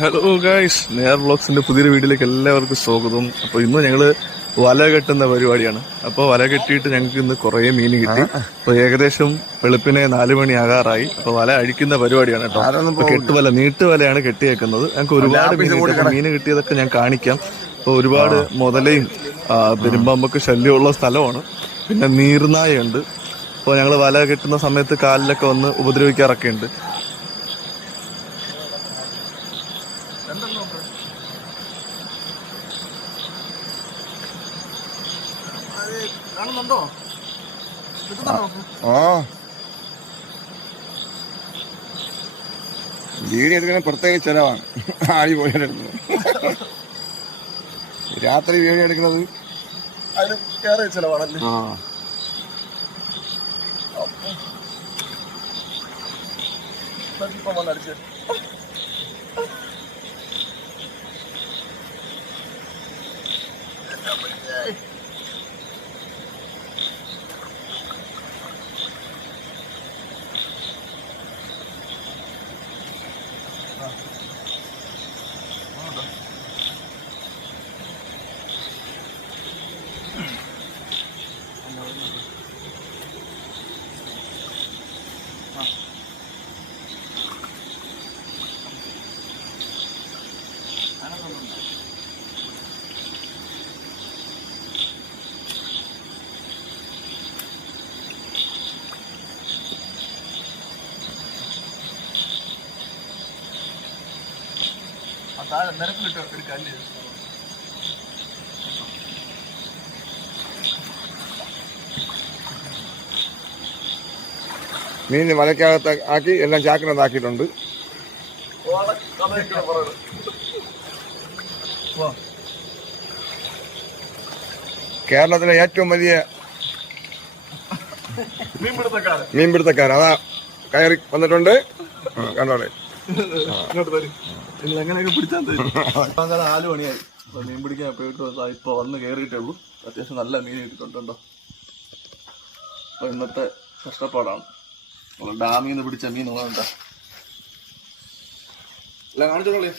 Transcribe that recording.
Hello guys, near വ്ളോഗ്സിന്റെ പുതിയൊരു വീഡിയോയിലേക്ക് എല്ലാവർക്കും സ്വാഗതം. അപ്പോൾ ഇന്ന് ഞങ്ങള് വല കെട്ടുന്ന പരിപാടിയാണ്. അപ്പോൾ വല കെട്ടിയിട്ട് ഞങ്ങൾക്ക് ഇന്ന് കുറേ മീൻ കിട്ടി. അപ്പോൾ ഏകദേശം വെളുപ്പിനെ 4 മണി ആകാറായി. അപ്പോൾ വല അഴിക്കുന്ന പരിപാടിയാണ് കേട്ടോ. അപ്പോൾ കെട്ടുവല, നീട്ടുവലയാണ് കെട്ടിയേക്കുന്നത്. ഞങ്ങൾക്ക് ഒരുപാട് മീൻ കിട്ടി. അപ്പോൾ മീൻ കിട്ടിയതൊക്കെ ഞാൻ കാണിക്കാം. അപ്പോൾ ഒരുപാട് മുതലയും പെരുമ്പാമ്പൊക്കെ ശല്യമുള്ള സ്ഥലമാണ്. പിന്നെ നീർനായുണ്ട്. അപ്പോൾ ഞങ്ങൾ വല കെട്ടുന്ന സമയത്ത് കാലിലൊക്കെ വന്ന് ഉപദ്രവിക്കാറൊക്കെ ഉണ്ട്. കാണുന്നുണ്ടോ? വീഡിയോ എടുക്കുന്ന പ്രത്യേക ചെലവാണ്. ആഴി പോയെടുക്കുന്നത് രാത്രി വീഡിയോ എടുക്കുന്നത് അതിന് വേറെ ചെലവാണല്ലേ. നിരക്കിലിട്ട് എടുക്കാല്ലേ. മീൻ വലക്കകത്ത് ആക്കി എല്ലാം ചാക്കിനകത്താക്കിയിട്ടുണ്ട്. കേരളത്തിലെ ഏറ്റവും വലിയ മീൻപിടുത്തക്കാരൻ അതാ കയറി വന്നിട്ടുണ്ട്. കണ്ടോളെ, എങ്ങനെയൊക്കെ പിടിച്ചാൽ 4 മണിയായി. മീൻ പിടിക്കാൻ പോയിട്ട് ഇപ്പൊ വന്ന് കയറിയിട്ടേ ഉള്ളൂ. അത്യാവശ്യം നല്ല മീൻ കിട്ടിയിട്ടുണ്ടോ. അപ്പൊ ഇന്നത്തെ കഷ്ടപ്പാടാണ്. ഡാമിൽ നിന്ന് പിടിച്ച മീൻ നോക്കണ്ട. എല്ലാം കാണിച്ചോളേ.